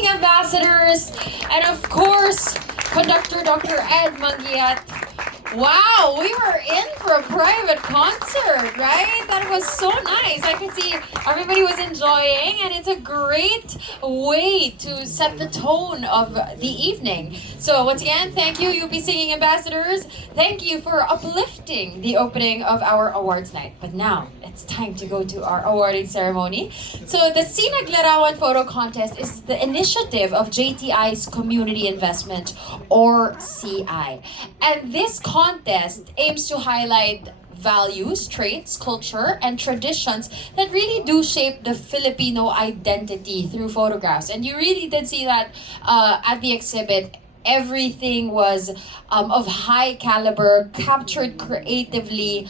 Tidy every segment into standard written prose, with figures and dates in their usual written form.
singing ambassadors, and of course, conductor Dr. Ed Mangiat. Wow, we were in for a private concert, right? That was so nice. I could see everybody was enjoying, and it's a great way to set the tone of the evening. So once again, thank you, UP Singing Ambassadors. Thank you for uplifting the opening of our awards night. But now, it's time to go to our awarding ceremony. So the SINAGLARAWAN photo contest is the initiative of JTI's Community Investment, or CI. And this contest aims to highlight values, traits, culture, and traditions that really do shape the Filipino identity through photographs. And you really did see that at the exhibit. Everything was of high caliber, captured creatively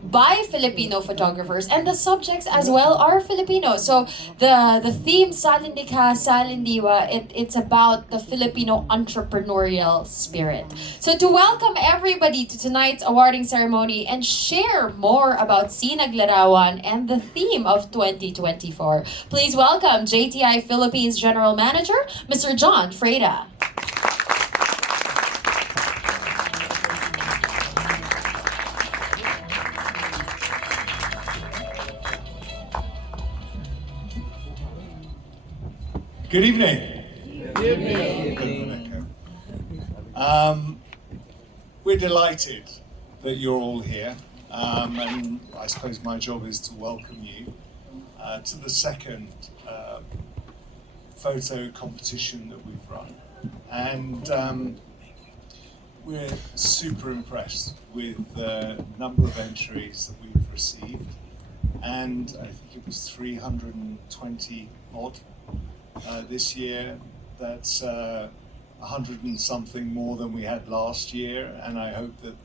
by Filipino photographers, and the subjects as well are Filipino. So the theme Salindi Ka, Salindiwa, it's about the Filipino entrepreneurial spirit. So to welcome everybody to tonight's awarding ceremony and share more about SINAGLARAWAN and the theme of 2024, please welcome JTI Philippines General Manager, Mr. John Freda. Good evening. Good evening. We're delighted that you're all here, and I suppose my job is to welcome you to the second photo competition that we've run. And we're super impressed with the number of entries that we've received, and I think it was 320 odd. This year, that's 100 and something more than we had last year, and I hope that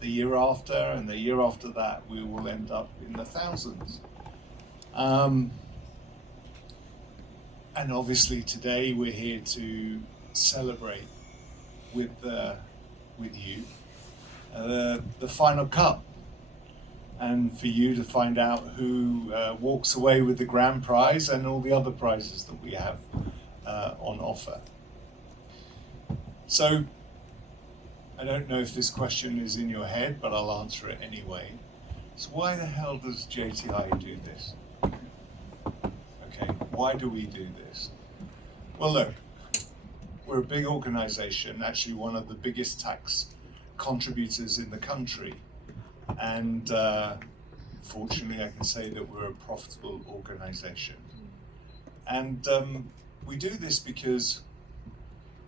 the year after and the year after that we will end up in the thousands. And obviously today we're here to celebrate with you the final cup, and for you to find out who walks away with the grand prize and all the other prizes that we have on offer. So, I don't know if this question is in your head, but I'll answer it anyway. So why the hell does JTI do this? Okay, why do we do this? Well, look, we're a big organization, actually one of the biggest tax contributors in the country. And fortunately, I can say that we're a profitable organization. And we do this because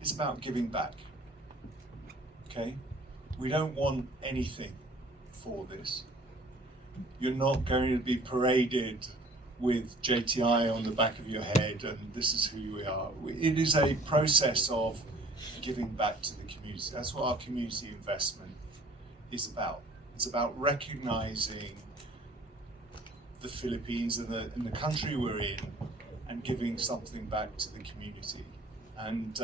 it's about giving back, okay? We don't want anything for this. You're not going to be paraded with JTI on the back of your head and this is who we are. It is a process of giving back to the community. That's what our community investment is about. It's about recognizing the Philippines and the country we're in and giving something back to the community. And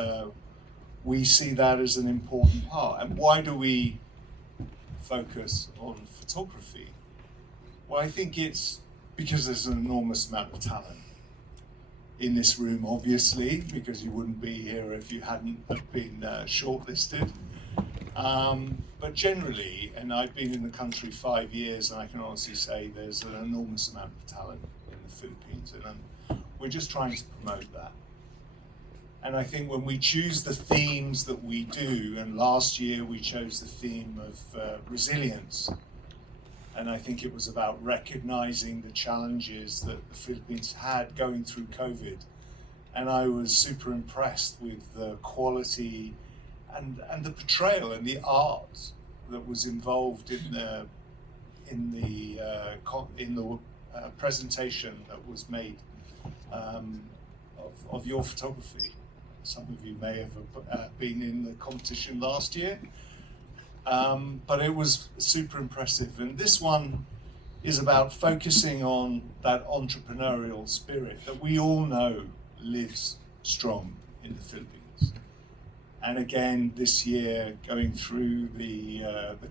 we see that as an important part. And why do we focus on photography? Well, I think it's because there's an enormous amount of talent in this room, obviously, because you wouldn't be here if you hadn't been shortlisted. But generally, and I've been in the country 5 years, and I can honestly say there's an enormous amount of talent in the Philippines, and we're just trying to promote that. And I think when we choose the themes that we do, and last year we chose the theme of resilience, and I think it was about recognizing the challenges that the Philippines had going through COVID. And I was super impressed with the quality and the portrayal and the art that was involved in the presentation that was made of your photography. Some of you may have been in the competition last year, but it was super impressive. And this one is about focusing on that entrepreneurial spirit that we all know lives strong in the Philippines. And again, this year, going through the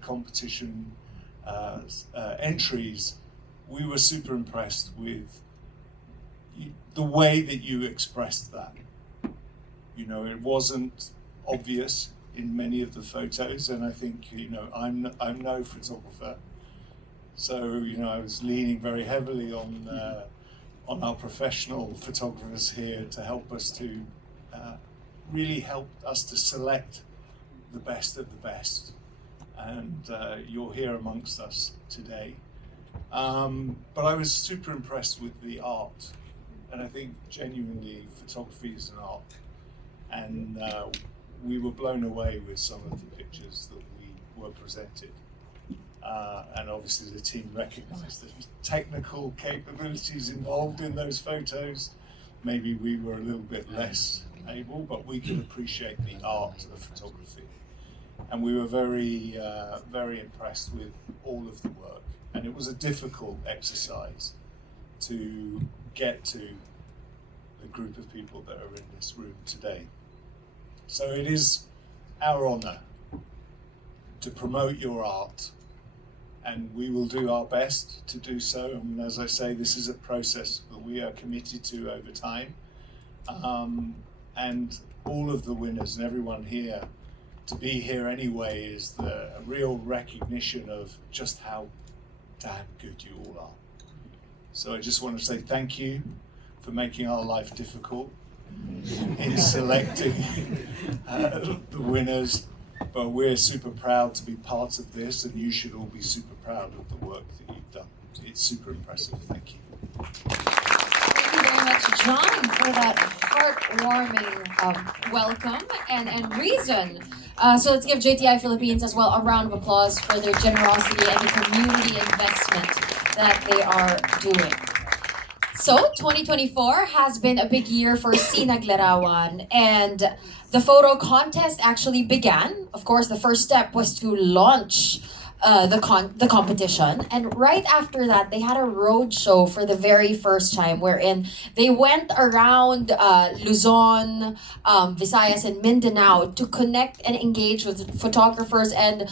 competition entries, we were super impressed with the way that you expressed that. It wasn't obvious in many of the photos, and I think, I'm no photographer. So, I was leaning very heavily on our professional photographers here to help us to really help us to select the best of the best. And you're here amongst us today. But I was super impressed with the art. And I think genuinely photography is an art. And we were blown away with some of the pictures that we were presented. And obviously the team recognized the technical capabilities involved in those photos. Maybe we were a little bit less able, but we could appreciate the art of photography. And we were very, very impressed with all of the work. And it was a difficult exercise to get to the group of people that are in this room today. So it is our honor to promote your art, and we will do our best to do so. And as I say, this is a process that we are committed to over time. And all of the winners and everyone here, to be here anyway is a real recognition of just how damn good you all are. So I just want to say thank you for making our life difficult in selecting the winners. But we're super proud to be part of this, and you should all be super proud of the work that you've done. It's super impressive. Thank you. Thank you very much, John, for that heartwarming welcome and reason. So let's give JTI Philippines as well a round of applause for their generosity and the community investment that they are doing. So 2024 has been a big year for SINAGLARAWAN, and the photo contest actually began. Of course, the first step was to launch the competition, and right after that they had a road show for the very first time, wherein they went around Luzon, Visayas, and Mindanao to connect and engage with photographers and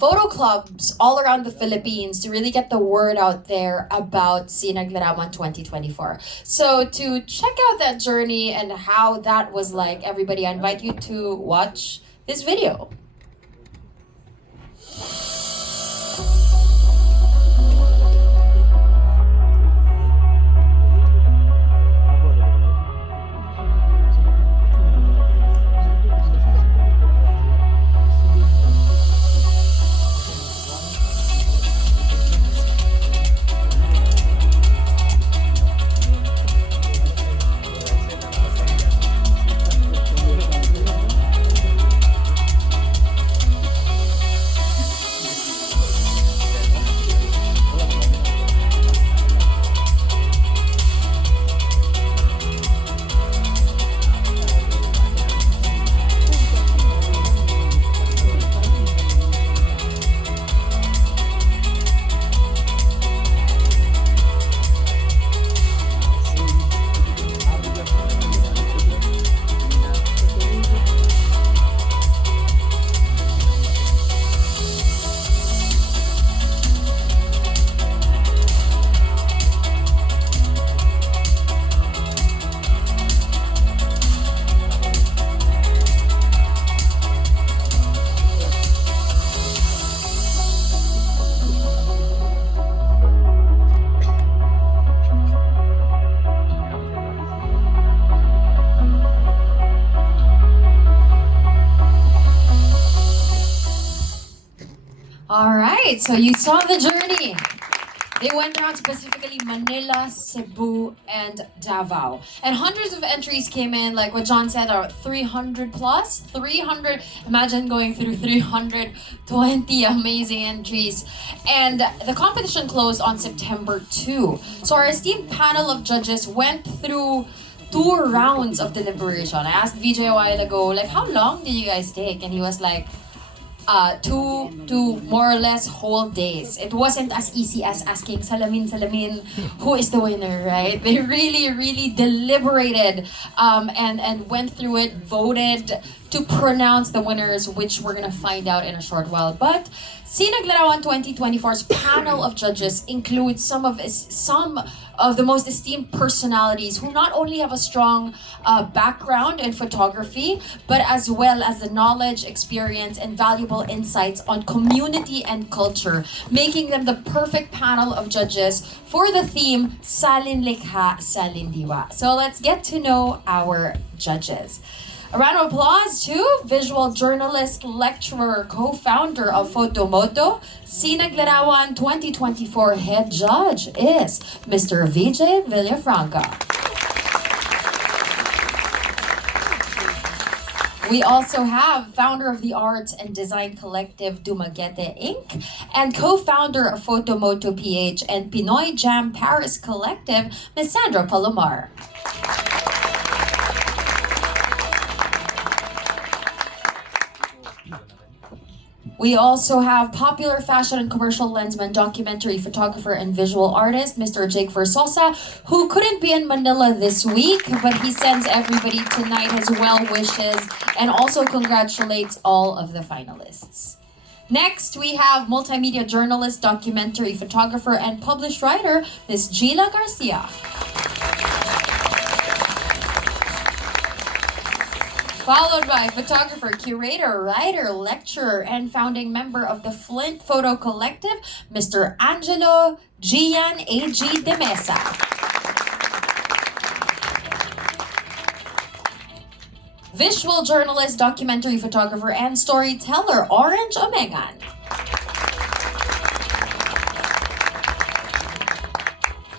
photo clubs all around the Philippines to really get the word out there about SINAGLARAWAN 2024. So to check out that journey and how that was like, everybody, I invite you to watch this video. All right, so you saw the journey. They went around specifically Manila, Cebu, and Davao. And hundreds of entries came in, like what John said, 300 plus. 300, imagine going through 320 amazing entries. And the competition closed on September 2. So our esteemed panel of judges went through 2 rounds of deliberation. I asked VJ a while ago, like, how long did you guys take? And he was like, 2 to more or less whole days. It wasn't as easy as asking salamin, who is the winner, right? They really deliberated and went through it, voted, to pronounce the winners, which we're gonna find out in a short while. But SINAGLARAWAN 2024's panel of judges includes some of the most esteemed personalities who not only have a strong background in photography, but as well as the knowledge, experience, and valuable insights on community and culture, making them the perfect panel of judges for the theme Salin Likha, Salin Diwa. So let's get to know our judges. A round of applause to visual journalist, lecturer, co-founder of Photomoto. SINAGLARAWAN 2024 head judge is Mr. Vijay Villafranca. We also have founder of the arts and design collective Dumaguete Inc. and co-founder of Photomoto PH and Pinoy Jam Paris Collective, Ms. Sandra Palomar. We also have popular fashion and commercial lensman, documentary photographer, and visual artist, Mr. Jake Versosa, who couldn't be in Manila this week, but he sends everybody tonight his well wishes and also congratulates all of the finalists. Next, we have multimedia journalist, documentary photographer, and published writer, Ms. Gila Garcia. Followed by photographer, curator, writer, lecturer, and founding member of the Flint Photo Collective, Mr. Angelo Gian A.G. De Mesa. Visual journalist, documentary photographer, and storyteller, Orange Omegan.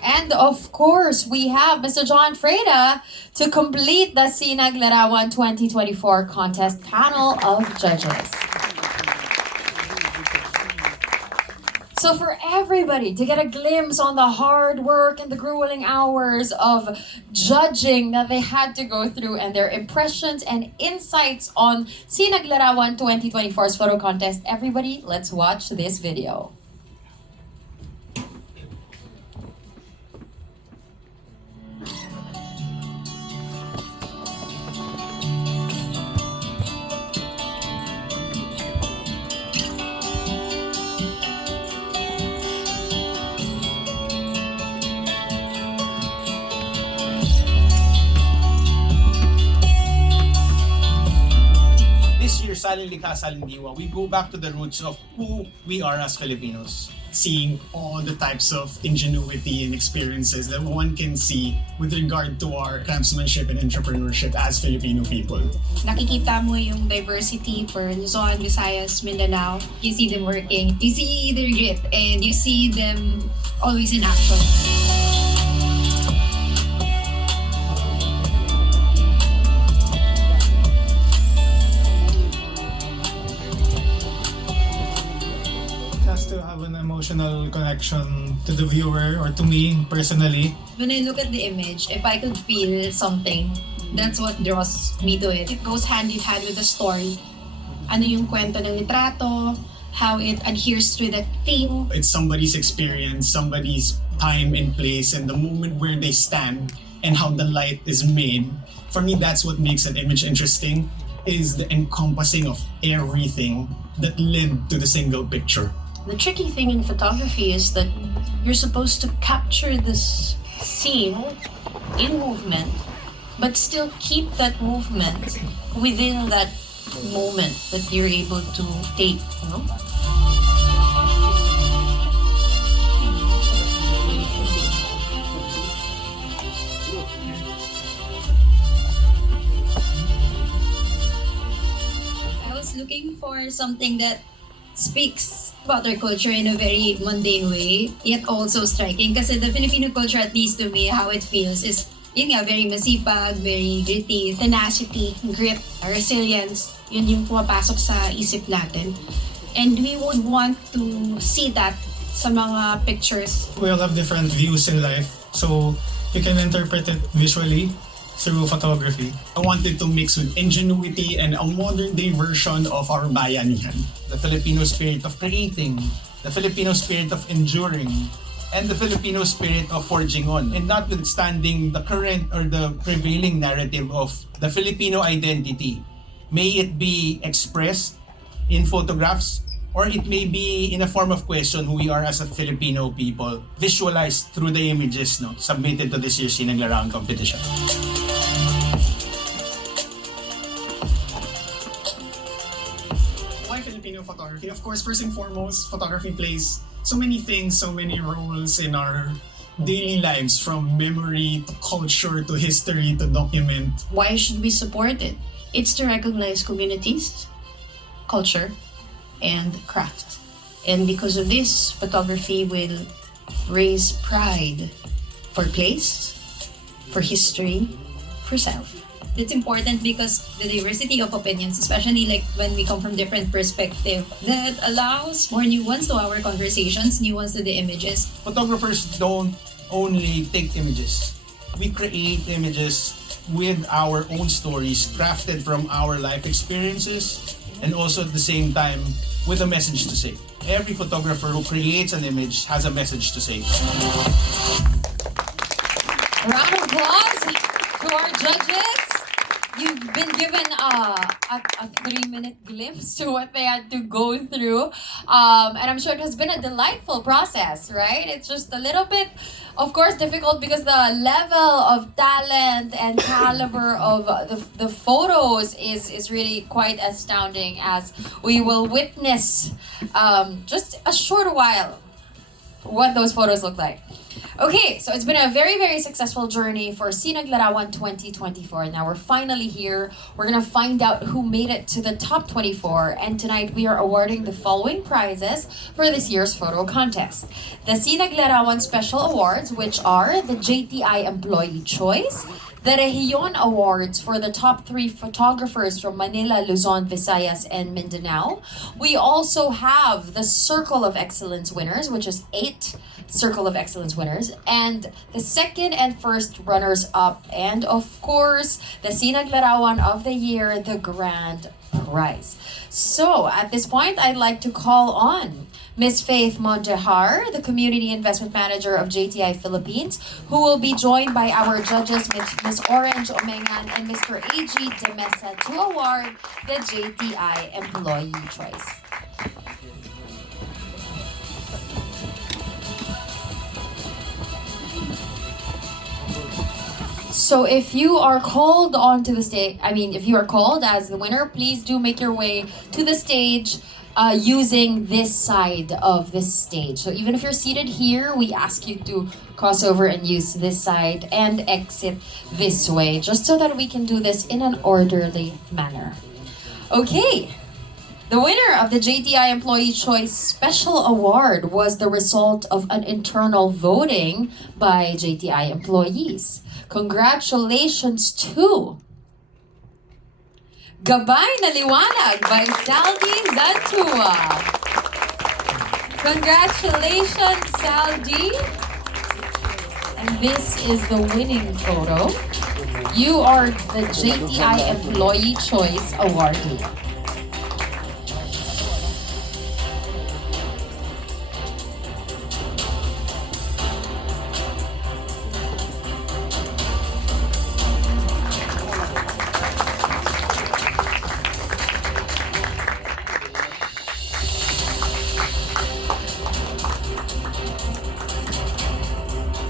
And of course, we have Mr. John Freda to complete the SINAGLARAWAN 2024 contest panel of judges. So for everybody to get a glimpse on the hard work and the grueling hours of judging that they had to go through and their impressions and insights on SINAGLARAWAN 2024's photo contest, everybody, let's watch this video. Salin Likha, Salin Diwa, we go back to the roots of who we are as Filipinos, seeing all the types of ingenuity and experiences that one can see with regard to our craftsmanship and entrepreneurship as Filipino people. Nakikita mo yung diversity for Luzon, Visayas, Mindanao. You see them working, you see their grit, and you see them always in action. To have an emotional connection to the viewer or to me personally. When I look at the image, if I could feel something, that's what draws me to it. It goes hand in hand with the story. Ano yung kwento ng litrato, how it adheres to the theme. It's somebody's experience, somebody's time and place, and the moment where they stand and how the light is made. For me, that's what makes an image interesting, is the encompassing of everything that led to the single picture. The tricky thing in photography is that you're supposed to capture this scene in movement, but still keep that movement within that moment that you're able to take, you know? I was looking for something that speaks about our culture in a very mundane way, yet also striking. Kasi the Filipino culture, at least to me, how it feels is, yun nga, very masipag, very gritty, tenacity, grit, resilience. Yun yung pumapasok sa isip natin. And we would want to see that sa mga pictures. We all have different views in life, so you can interpret it visually through photography. I wanted to mix with ingenuity and a modern day version of our bayanihan. The Filipino spirit of creating, the Filipino spirit of enduring, and the Filipino spirit of forging on. And notwithstanding the current or the prevailing narrative of the Filipino identity, May it be expressed in photographs, or it may be in a form of question who we are as a Filipino people, visualized through the images submitted to this year's SINAGLARAWAN competition. Why Filipino photography? Of course, first and foremost, photography plays so many things, so many roles in our daily lives, from memory to culture to history to document. Why should we support it? It's to recognize communities, culture, and craft. And because of this, photography will raise pride for place, for history, for self. It's important because the diversity of opinions, especially like when we come from different perspectives, that allows more nuance to our conversations, nuance to the images. Photographers don't only take images. We create images with our own stories, crafted from our life experiences, and also at the same time with a message to say. Every photographer who creates an image has a message to say. A round of applause to our judges. You've been given a 3-minute glimpse to what they had to go through. And I'm sure it has been a delightful process, right? It's just a little bit, of course, difficult because the level of talent and caliber of the photos is really quite astounding, as we will witness just a short while what those photos look like. Okay, so it's been a very, very successful journey for SINAGLARAWAN 2024. Now we're finally here. We're gonna find out who made it to the top 24, and tonight we are awarding the following prizes for this year's photo contest. The SINAGLARAWAN Special Awards, which are the JTI Employee Choice, the Region Awards for the top 3 photographers from Manila, Luzon, Visayas, and Mindanao. We also have the Circle of Excellence winners, which is 8 Circle of Excellence winners, and the second and first runners-up, and of course, the SINAGLARAWAN of the Year, the grand prize. So, at this point, I'd like to call on Ms. Faith Montejar, the Community Investment Manager of JTI Philippines, who will be joined by our judges, Ms. Orange Omengan and Mr. A.G. De Mesa, to award the JTI Employee Choice. So if you are called onto the stage, if you are called as the winner, please do make your way to the stage using this side of this stage. So even if you're seated here, we ask you to cross over and use this side and exit this way, just so that we can do this in an orderly manner. Okay. The winner of the JTI Employee Choice Special Award was the result of an internal voting by JTI employees. Congratulations to Gabay na Liwanag by Saldi Zantua. Congratulations, Saldi. And this is the winning photo. You are the JTI Employee Choice Awardee.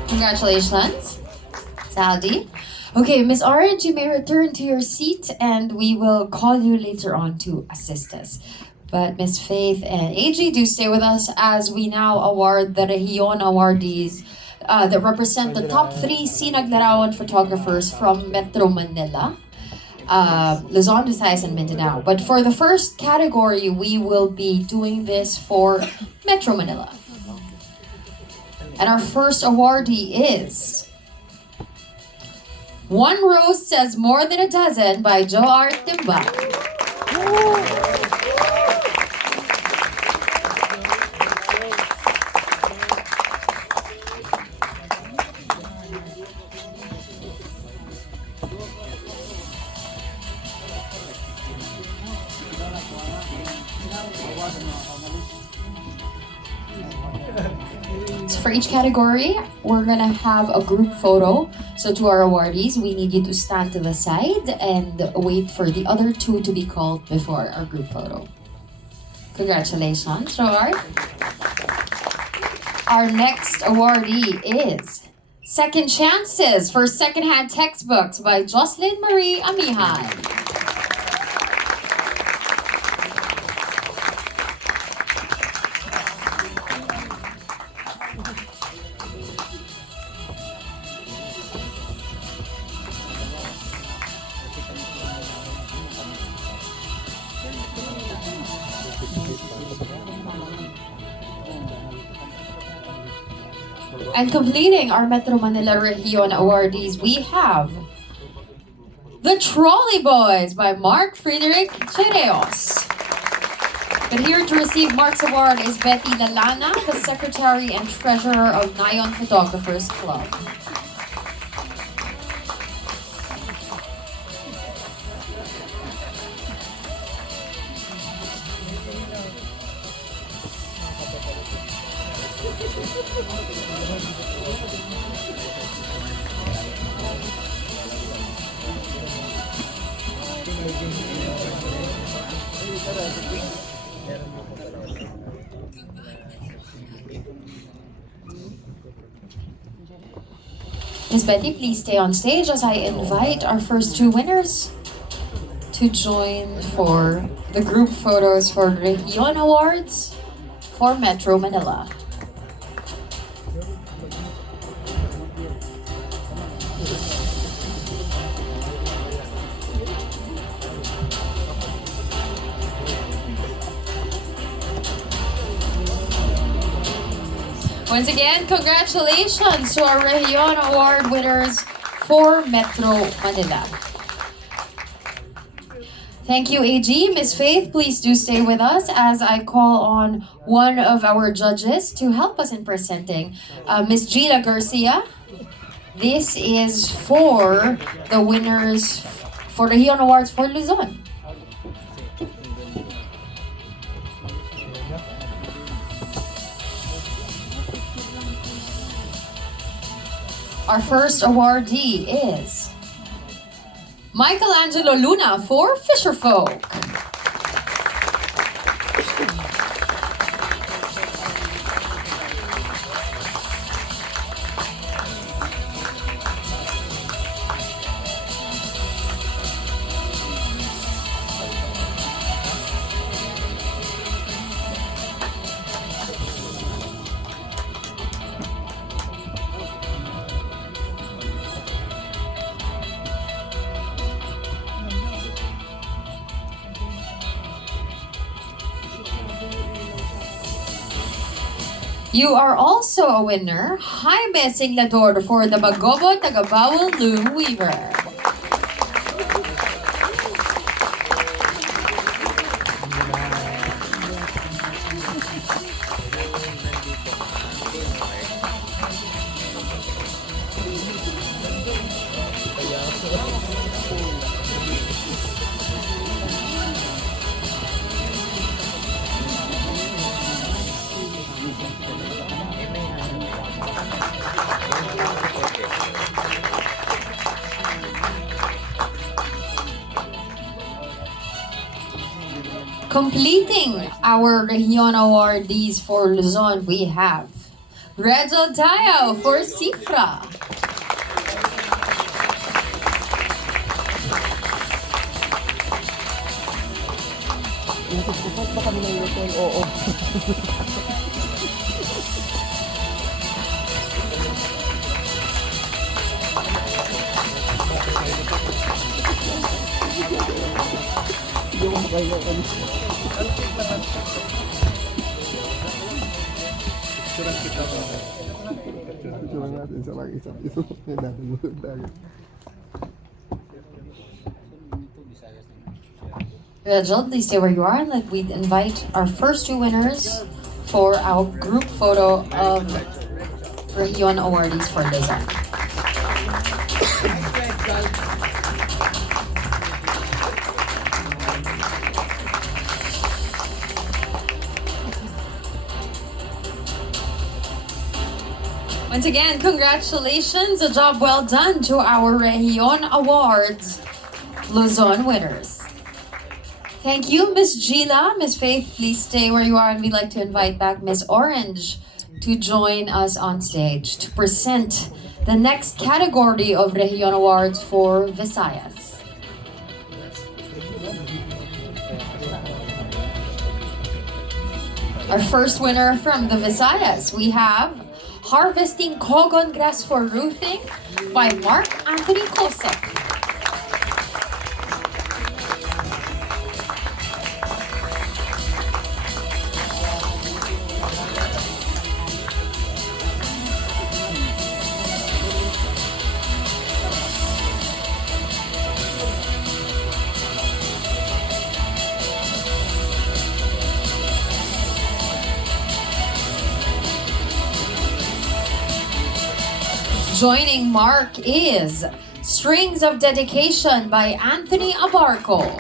Congratulations, Saldi. Okay, Miss Orange, you may return to your seat and we will call you later on to assist us. But Miss Faith and AG, do stay with us as we now award the Region awardees that represent the top 3 SINAGLARAWAN photographers from Metro Manila, Luzon, Visayas, and Mindanao. But for the first category, we will be doing this for Metro Manila. And our first awardee is One Rose Says More Than a Dozen by Joe Art Timba. So for each category, we're gonna have a group photo. So to our awardees, we need you to stand to the side and wait for the other two to be called before our group photo. Congratulations, Roar. Our next awardee is Second Chances for Secondhand Textbooks by Jocelyn Marie Amihan. And completing our Metro Manila Region awardees, we have The Trolley Boys by Mark Frederick Chereos. But here to receive Mark's award is Betty Lalana, the Secretary and Treasurer of Nayon Photographers Club. Ms. Betty, please stay on stage as I invite our first two winners to join for the group photos for Region Awards for Metro Manila. Once again, congratulations to our Region Award winners for Metro Manila. Thank you, AG. Ms. Faith, please do stay with us as I call on one of our judges to help us in presenting, Ms. Gina Garcia. This is for the winners for Region Awards for Luzon. Our first awardee is Michelangelo Luna for Fisherfolk. You are also a winner, Jaime Singlador for the Bagobo Tagabawal Loom Weaver. Completing our Region awardees for Luzon, we have Reginald Tayo for Cifra. Reginald, please stay where you are and we invite our first two winners for our group photo of Region awardees for Luzon. Once again, congratulations, a job well done to our Rehiyon Awards Luzon winners. Thank you, Miss Gila. Miss Faith, please stay where you are, and we'd like to invite back Miss Orange to join us on stage to present the next category of Rehiyon Awards for Visayas. Our first winner from the Visayas, we have Harvesting Cogon Grass for Roofing by Mark Anthony Kosek. Joining Mark is Strings of Dedication by Anthony Abarco.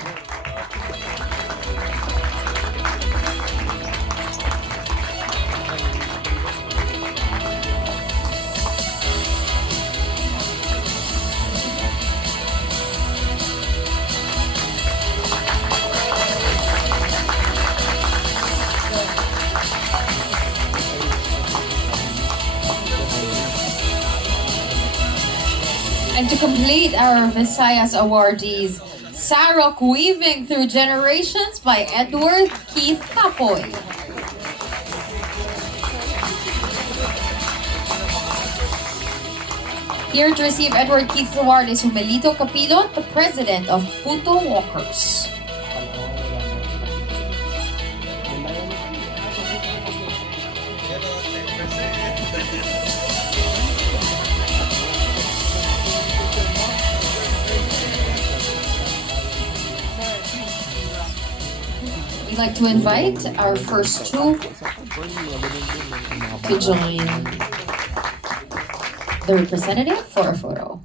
And to complete our Visayas awardees, Sarok Weaving Through Generations by Edward Keith Capoy. Here to receive Edward Keith's award is Humelito Capilot, the president of Puto Walkers. We'd like to invite our first two to join the representative for a photo.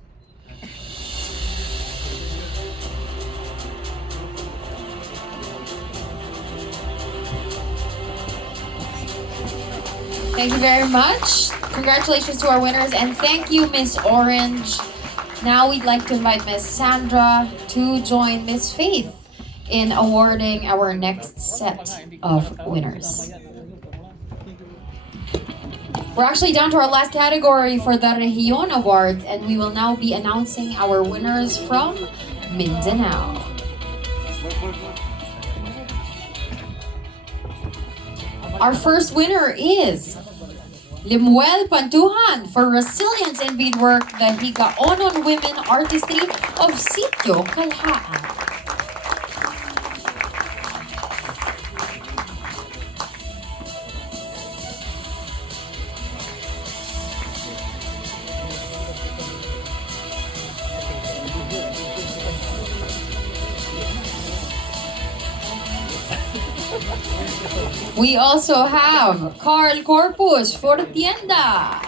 Thank you very much. Congratulations to our winners, and thank you, Miss Orange. Now we'd like to invite Miss Sandra to join Miss Faith in awarding our next set of winners. We're actually down to our last category for the Rehiyon Awards, and we will now be announcing our winners from Mindanao. Our first winner is Limuel Pantuhan for Resilience in Beadwork, the Higaonon Women Artistry of Sitio Kalhaan. We also have Carl Corpus for Tienda.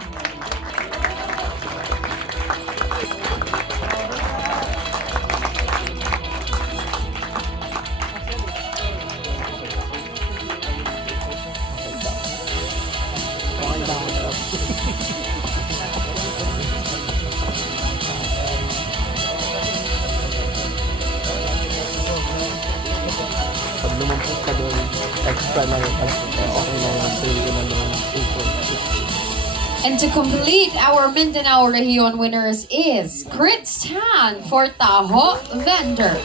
Pag lumampot ka doon, extra na yung okay na yung sale ko na ng super. And to complete our Mindanao Rehiyon winners is Kritz Tan for Taho Vendor.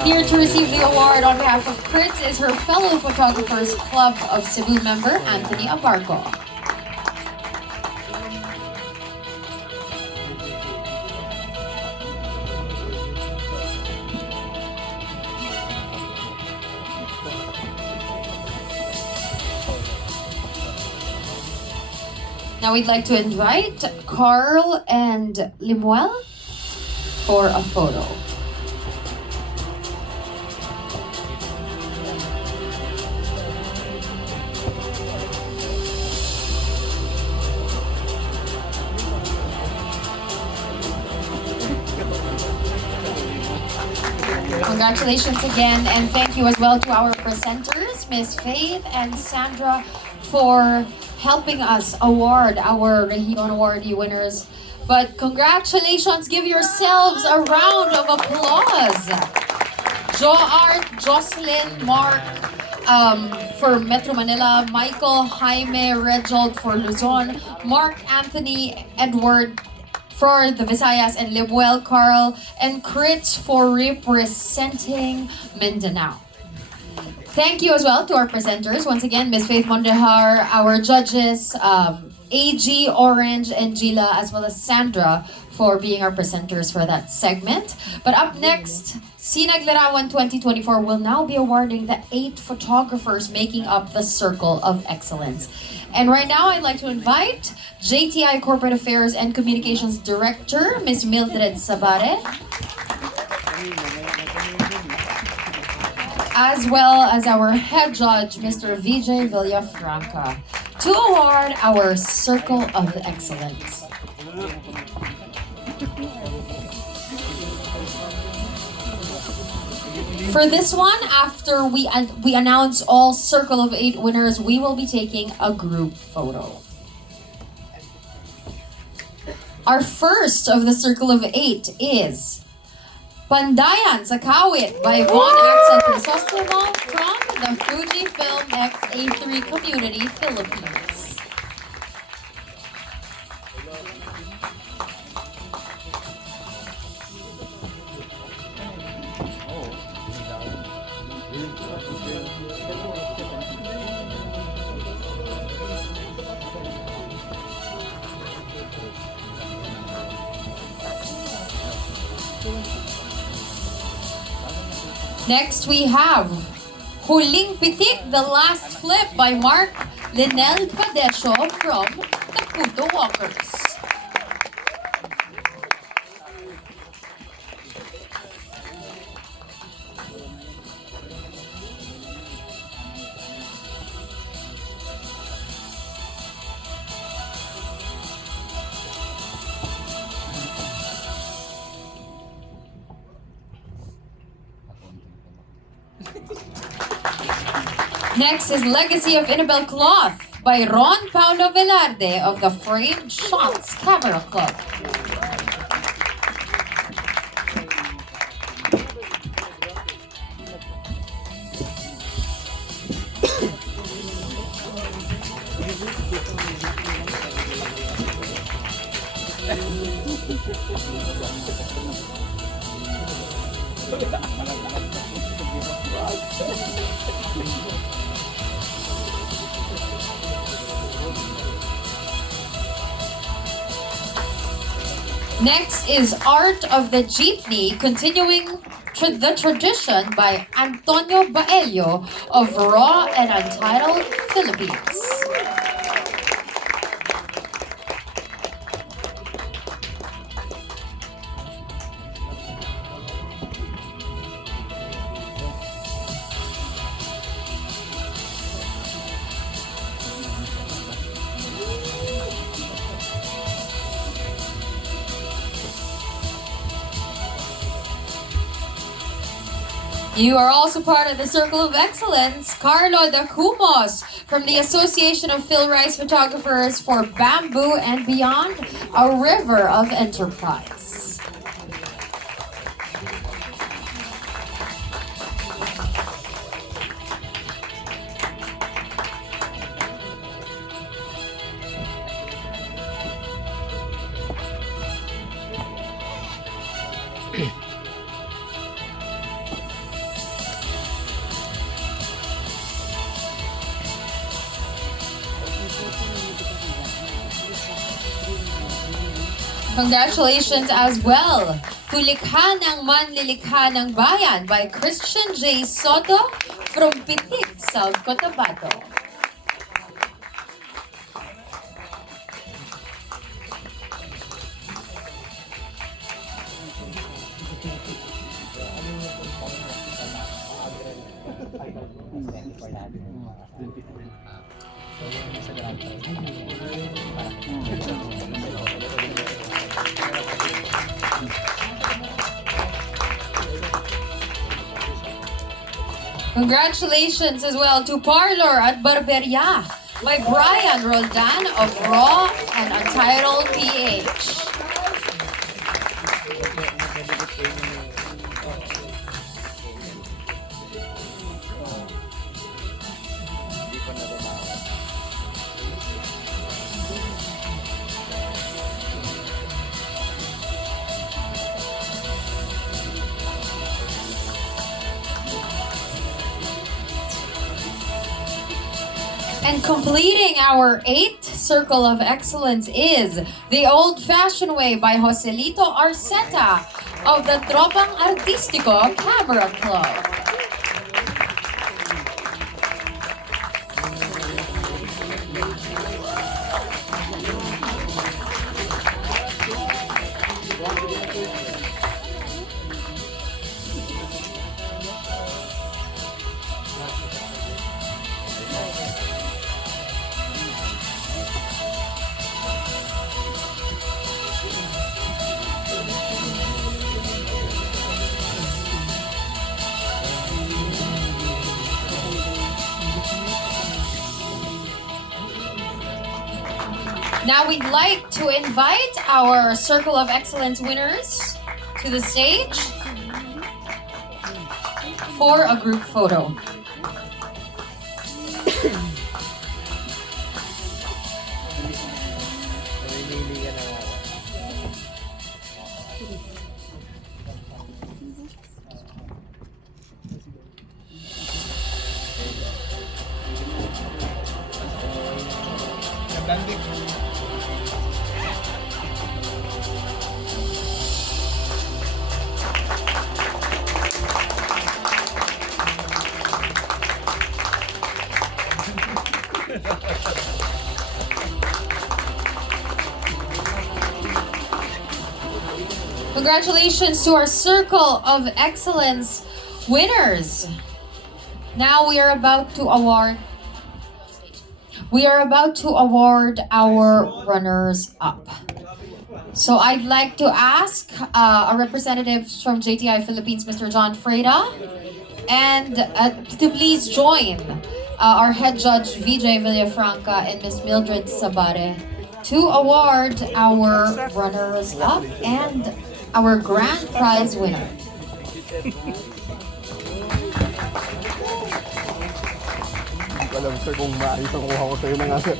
Here to receive the award on behalf of Kritz is her fellow Photographers Club of Cebu member, Anthony Abarco. Now we'd like to invite Carl and Limuel for a photo. Congratulations again, and thank you as well to our presenters, Miss Faith and Sandra, for helping us award our Region Awardee winners. But congratulations, give yourselves a round of applause. Joart, Jocelyn, Mark for Metro Manila, Michael, Jaime, Reginald for Luzon, Mark, Anthony, Edward for the Visayas, and Libuel, Carl, and Crit for representing Mindanao. Thank you as well to our presenters. Once again, Ms. Faith Mondehar, our judges, AG, Orange, and Gila, as well as Sandra for being our presenters for that segment. But up next, SINAGLARAWAN 2024 will now be awarding the 8 photographers making up the Circle of Excellence. And right now, I'd like to invite JTI Corporate Affairs and Communications Director, Ms. Mildred Sabare, as well as our head judge, Mr. Vijay Villafranca, to award our Circle of Excellence. For this one, after we announce all Circle of 8 winners, we will be taking a group photo. Our first of the Circle of 8 is Pandayan sa Kawit by Von Axel Crisostomo from the Fujifilm X-A3 Community, Philippines. Next, we have Huling Pitik, The Last Flip by Mark Linel Padecio from the Puto Walkers. Next is Legacy of Inabel Cloth by Ron Paulo Velarde of the Framed Shots Camera Club. Next is Art of the Jeepney, continuing the tradition by Antonio Baello of Raw and Untitled Philippines. You are also part of the Circle of Excellence. Carlo de Cumos from the Association of Phil Rice Photographers for Bamboo and Beyond, a River of Enterprise. Congratulations as well to Likha ng Manlilikha ng Bayan by Christian J. Soto from Pitik, South Cotabato. Congratulations as well to Parlor at Barberia by Brian Roldan of Raw and Untitled PH. And completing our 8th Circle of Excellence is The Old-Fashioned Way by Joselito Arceta of the Tropang Artistico Camera Club. Now we'd like to invite our Circle of Excellence winners to the stage for a group photo. Congratulations to our Circle of Excellence winners. Now we are about to award our runners up. So I'd like to ask a representative from JTI Philippines, Mr. John Freda, and to please join our head judge VJ Villafranca and Ms. Mildred Sabare to award our runners up and our grand prize winner.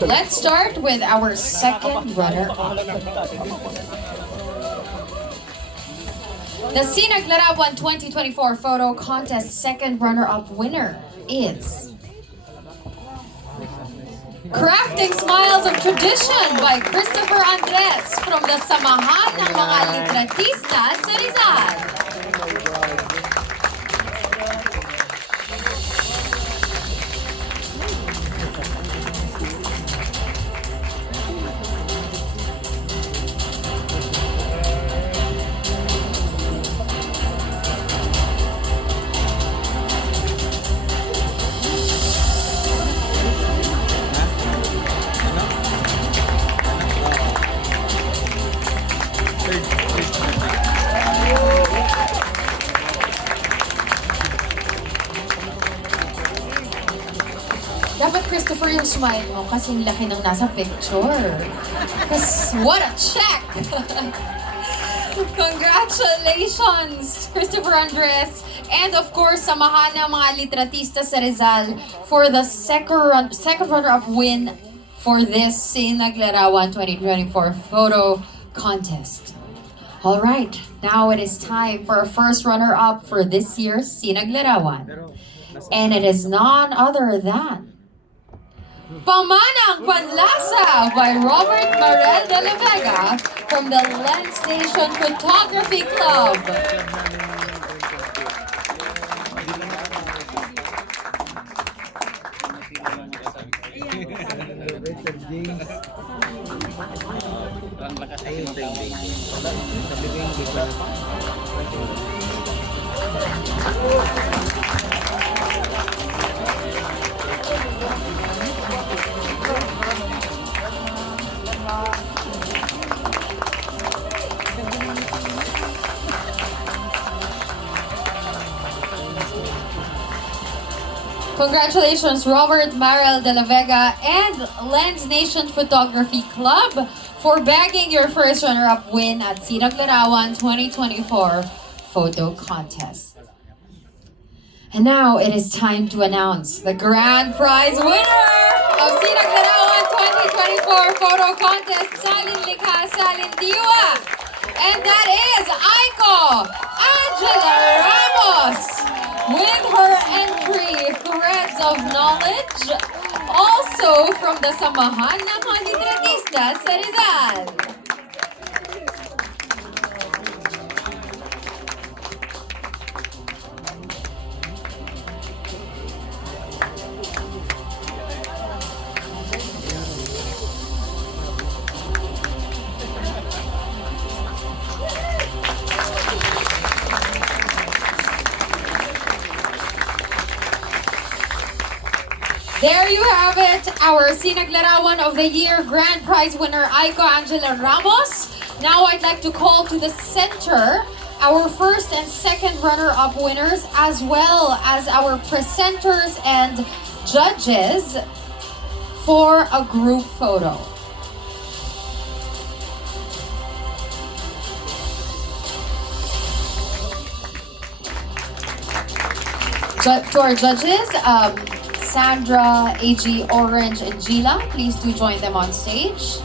Let's start with our second runner-up. The SINAGLARAWAN 2024 Photo Contest second runner-up winner is Crafting Smiles of Tradition by Christopher Andres from the Samahan ng mga Litratista sa Rizal. Dapat Christopher yung smile mo kasing laki ng nasa picture. Because what a check! Congratulations, Christopher Andres. And of course, samahan ng mga litratista sa Rizal for the second runner-up win for this SINAGLARAWAN 2024 photo contest. All right, now it is time for our first runner-up for this year's SINAGLARAWAN. And it is none other than Pamanang Panlasa by Robert Marel de la Vega from the Lens Station Photography Club. Congratulations, Robert Marel de la Vega and Lens Nation Photography Club for bagging your first runner-up win at SINAGLARAWAN 2024 Photo Contest. And now it is time to announce the grand prize winner of SINAGLARAWAN 2024 Photo Contest, Salin Likha, Salin Diwa. And that is Aiko Angela Ramos with her entry, Threads of Knowledge, also from the Samahan ng mga Literatistas sa Rizal. There you have it, our SINAGLARAWAN of the Year Grand Prize winner, Aiko Angela Ramos. Now I'd like to call to the center our first and second runner-up winners, as well as our presenters and judges for a group photo. To our judges, Sandra, AG, Orange, and Gila, please do join them on stage.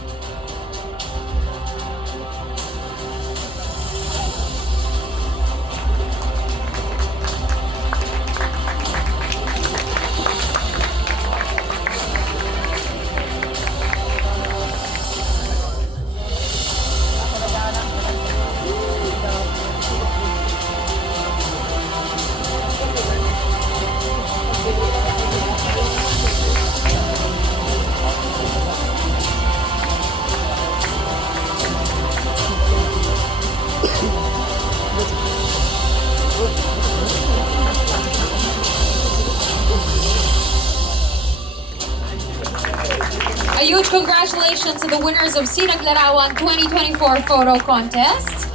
A huge congratulations to the winners of SINAGLARAWAN 2024 Photo Contest.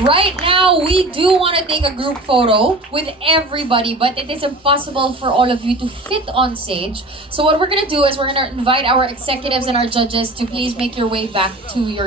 Right now, we do want to take a group photo with everybody, but it is impossible for all of you to fit on stage. So what we're going to do is we're going to invite our executives and our judges to please make your way back to your